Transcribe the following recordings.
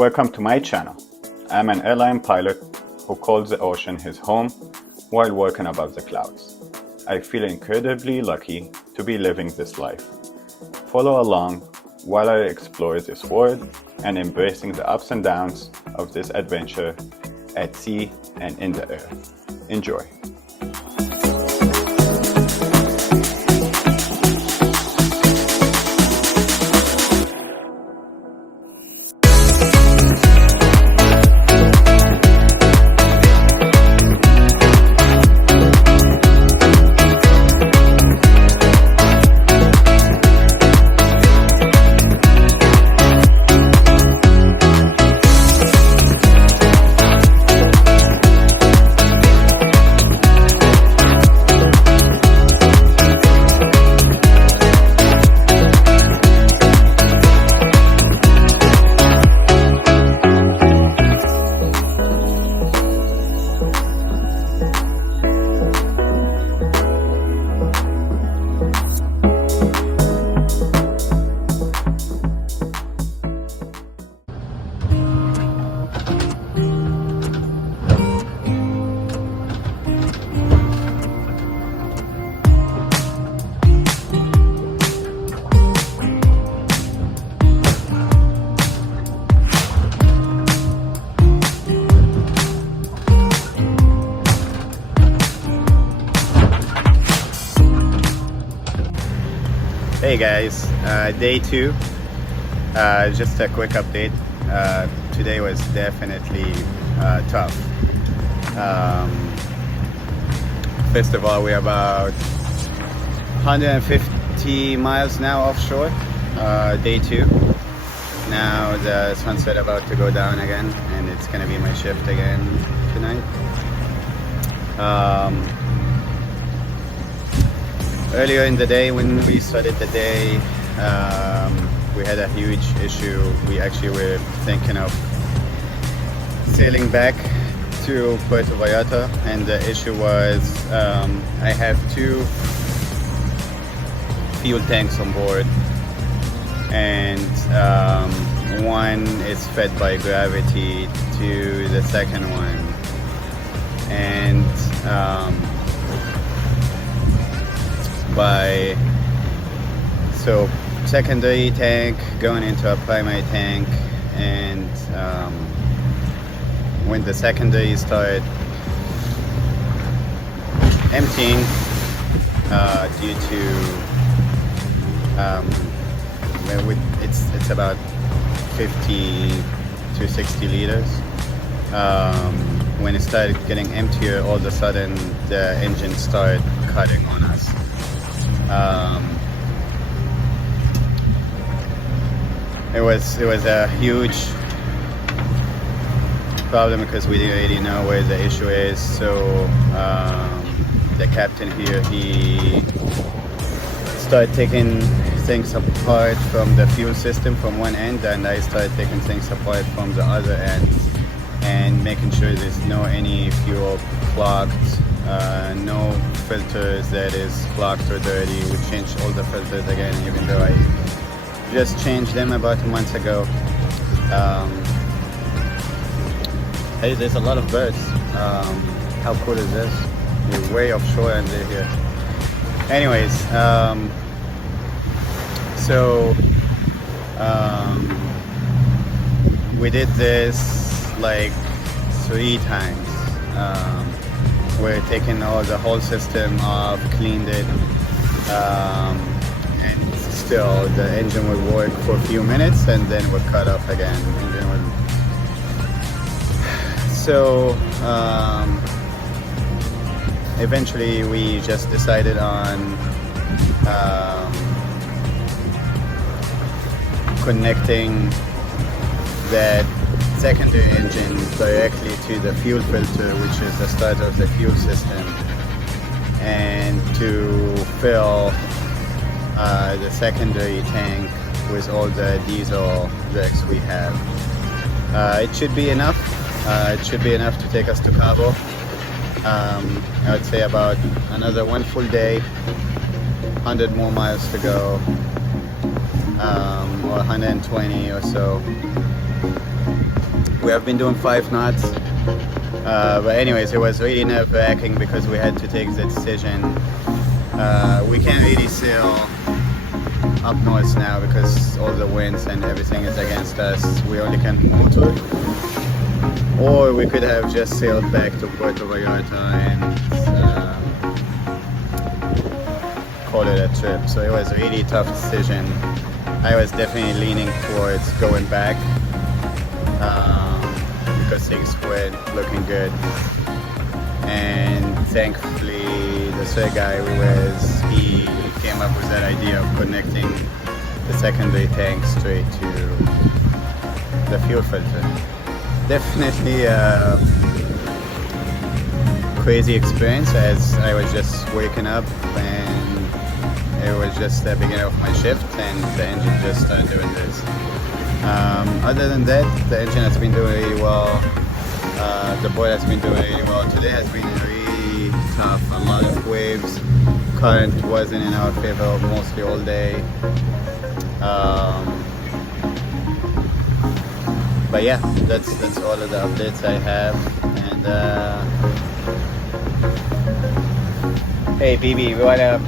Welcome to my channel. I'm an airline pilot who calls the ocean his home while working above the clouds. I feel incredibly lucky to be living this life. Follow along while I explore this world and embracing the ups and downs of this adventure at sea and in the air. Enjoy. Hey guys, day 2, just a quick update. Today was definitely tough. First of all, we're about 150 miles now offshore, day 2. Now the sunset about to go down again, and it's gonna be my shift again tonight. Earlier in the day, when we started the day, we had a huge issue. We actually were thinking of sailing back to Puerto Vallarta, and the issue was I have 2 fuel tanks on board, and one is fed by gravity to the second one, and so secondary tank going into a primary tank, and when the secondary started emptying due to it's about 50 to 60 liters. When it started getting emptier, all of a sudden the engine started cutting on us. It was a huge problem because we didn't really know where the issue is. So the captain here, he started taking things apart from the fuel system from one end, and I started taking things apart from the other end and making sure there's no any fuel clogged, no filters that is clogged or dirty. We changed all the filters again, even though I just changed them about a month ago. Hey, there's a lot of birds. How cool is this? We're way offshore and they're here. Anyways, so we did this like 3 times. We're taking the whole system off, cleaned it, and still the engine would work for a few minutes and then would cut off again. So eventually we just decided on connecting that secondary engine directly to the fuel filter, which is the start of the fuel system, and to fill the secondary tank with all the diesel wrecks we have. It should be enough. It should be enough to take us to Cabo. I would say about another 1 full day, 100 more miles to go, or 120 or so. We have been doing 5 knots. But anyways, it was really nerve-wracking because we had to take the decision. We can't really sail up north now because all the winds and everything is against us. We only can motor. Or we could have just sailed back to Puerto Vallarta and call it a trip. So it was a really tough decision. I was definitely leaning towards going back because things weren't looking good. And thankfully the third guy he came up with that idea of connecting the secondary tank straight to the fuel filter. Definitely a crazy experience, as I was just waking up and it was just the beginning of my shift and the engine just started doing this. Other than that, the engine has been doing really well. The board has been doing really well. Today has been really tough. A lot of waves. Current wasn't in our favor mostly all day. But yeah, that's all of the updates I have. And hey BB, we wanna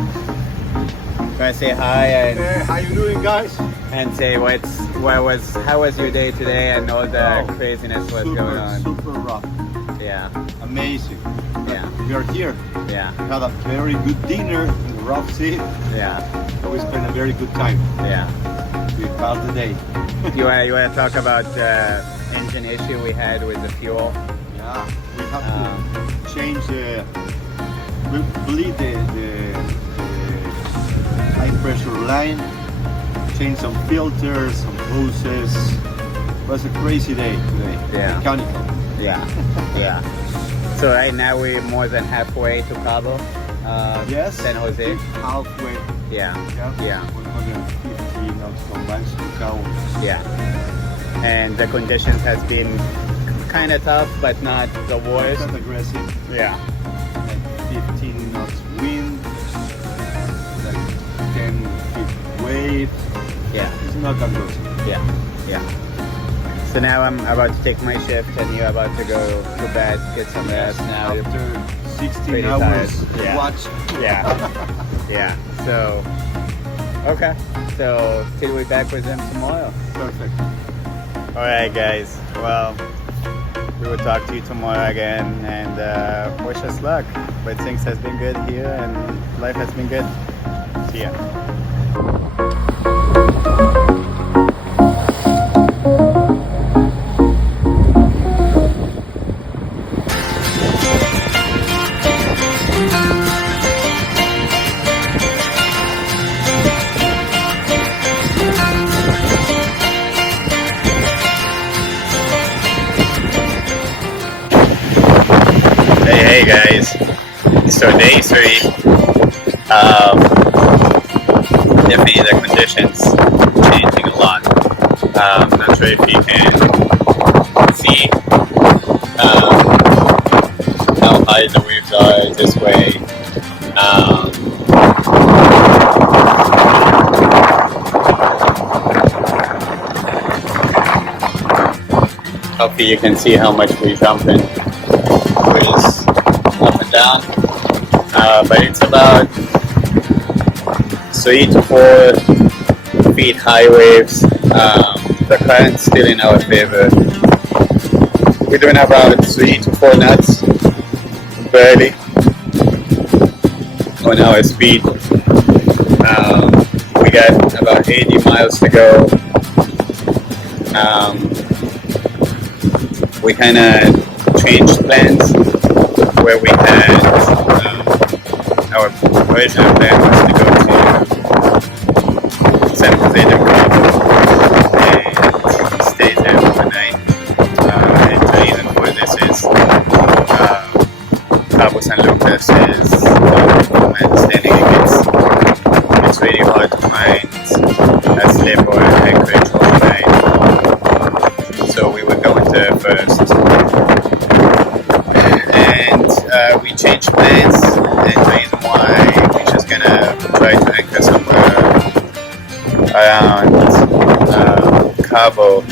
say hi and hey, how you doing, guys? And say how was your day today and all the craziness was going on. Super rough. Yeah. Amazing. Yeah. We are here. Yeah. We had a very good dinner in the rough sea. Yeah. We spent a very good time. Yeah. We passed the day. You wanna talk about the engine issue we had with the fuel? Yeah. We have to change we bleed the high pressure line, change some filters, some hoses. It was a crazy day today. Yeah. Mechanical. Yeah. Yeah. So right now we're more than halfway to Cabo. Yes. San Jose. Halfway. Yeah. Yeah. 150 knots from Banch to Cabo. Yeah. And the conditions has been kind of tough, but not the worst. Not aggressive. Yeah. Like 15 knots wind, like 10 feet wave. Yeah. It's not that aggressive. Yeah. Yeah. So now I'm about to take my shift and you're about to go to bed, get some rest now. After 16 pretty hours tired. watch. Yeah. Yeah. So, okay. So, till we're back with them tomorrow. Perfect. Alright guys, well, we will talk to you tomorrow again and wish us luck. But things has been good here and life has been good. See ya. Hey guys, so day 3, definitely the conditions changing a lot. Not sure if you can see how high the waves are this way. Hopefully you can see how much we're jumping. Up and down, but it's about 3 to 4 feet high waves. The current's still in our favor. We're doing about 3 to 4 knots, barely, on our speed. We got about 80 miles to go. We kind of changed plans. Where we had our original plan was to go to San Jose Del Cabo and stay there overnight. And the reason for this is Cabo San Lucas is, from my understanding, it's really hard to find a slip or an anchorage overnight. So we were going there first. We changed plans, and the reason why we're just gonna try to anchor somewhere around Cabo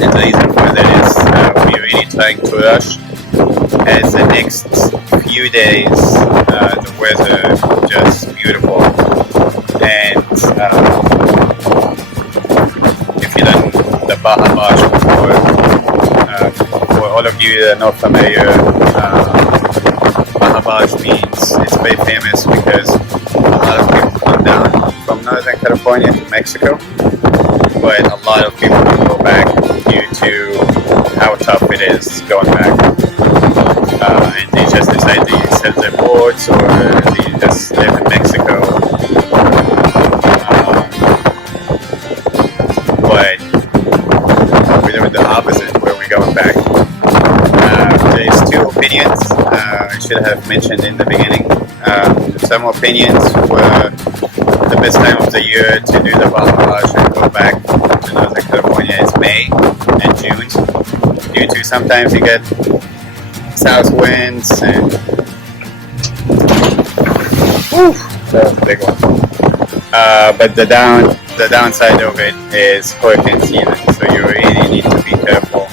and the reason for that is we're really trying to rush, as the next few days the weather just beautiful. And if you done the Baja Bash before, for all of you that are not familiar, Baja Bash means it's very famous because a lot of people come down from Northern California to Mexico, but a lot of people go back due to how tough it is going back. And they just decide to sell their boats, or they just live in Mexico. But we're doing the opposite, where we're going back. There's two opinions I should have mentioned in the beginning. Some opinions were the best time of the year to do the Baja Bash and go back to Northern California is May and June, due to sometimes you get south winds and that was a big one. But the downside of it is hurricane season, so you really need to be careful.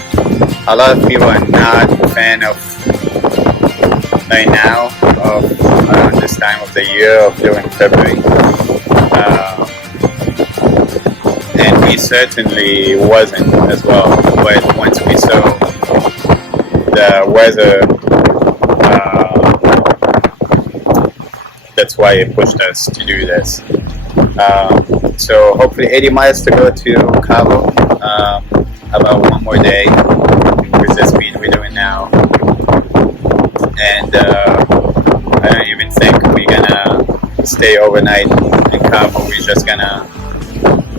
A lot of people are not a fan of right now of around this time of the year of doing February, and we certainly wasn't as well. But once we saw the weather, that's why it pushed us to do this. So hopefully 80 miles to go to Cabo, about one more day with the speed we're doing now. And I don't even think we're gonna stay overnight in Cabo. We're just gonna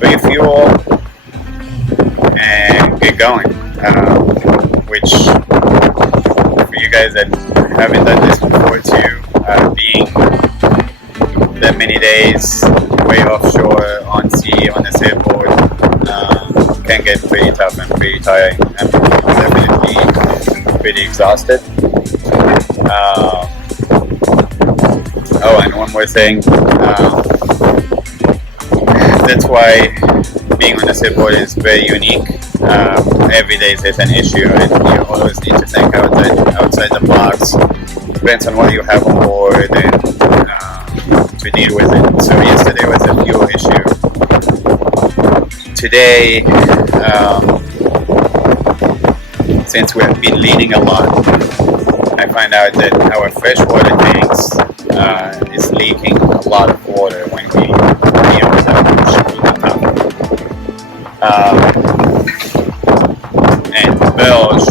refuel and get going, which for you guys that haven't done this before too, being that many days way offshore on sea on a sailboat can get pretty tough and pretty tiring. I'm definitely pretty exhausted. Oh, and one more thing, that's why being on a sailboat is very unique. Every day is an issue, and you always need to think outside the box. Depends on what you have on board and to deal with it. So yesterday was a fuel issue. Today, since we have been leaning a lot, I find out that our freshwater tanks is leaking a lot of water when we deal with that. And Belge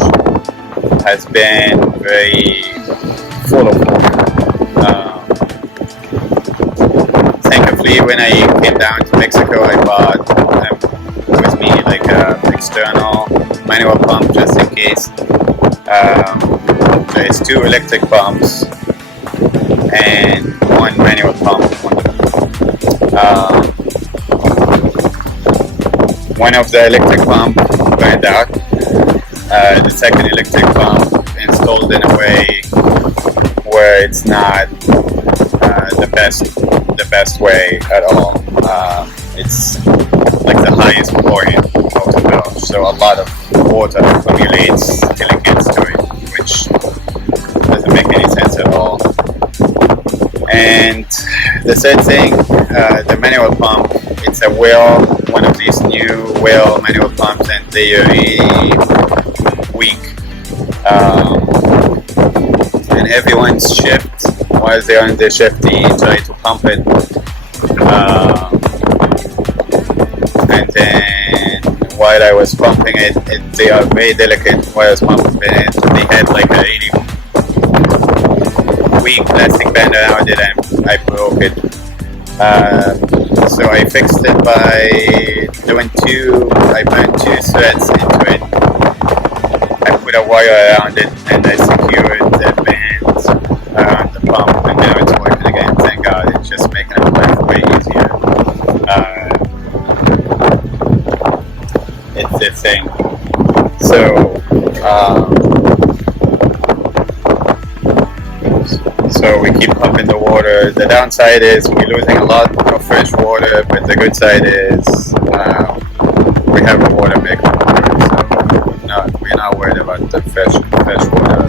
has been very full of water. Thankfully, when I came down to Mexico, I bought with me like an external manual pump just in case. There's two electric pumps and one manual pump. One of the electric pump burned out. The second electric pump installed in a way where it's not the best way at all. It's like the highest point of the bilge, so a lot of water accumulates till it gets to it, which doesn't make any sense at all. And the third thing, the manual pump, it's a wheel, one of these new wheel manual pumps, and they are really weak. And everyone's shift, while they're on their shift, they try to pump it. And then while I was pumping it, they are very delicate. While I was pumping it, they had like a really weak plastic band around it, and I broke it. So I fixed it by I burned two threads into it. I put a wire around it, and I secured the band around the pump, and now it's working again. Thank God, it's just making my life way easier. It's the thing. So we keep pumping the water. The downside is we're losing a lot of fresh water, but the good side is we have a water maker. So cold and fresh water.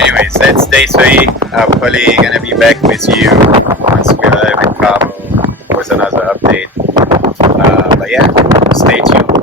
Anyways, that's day 3. I'm probably gonna be back with you once we arrive in Cabo with another update. But yeah, stay tuned.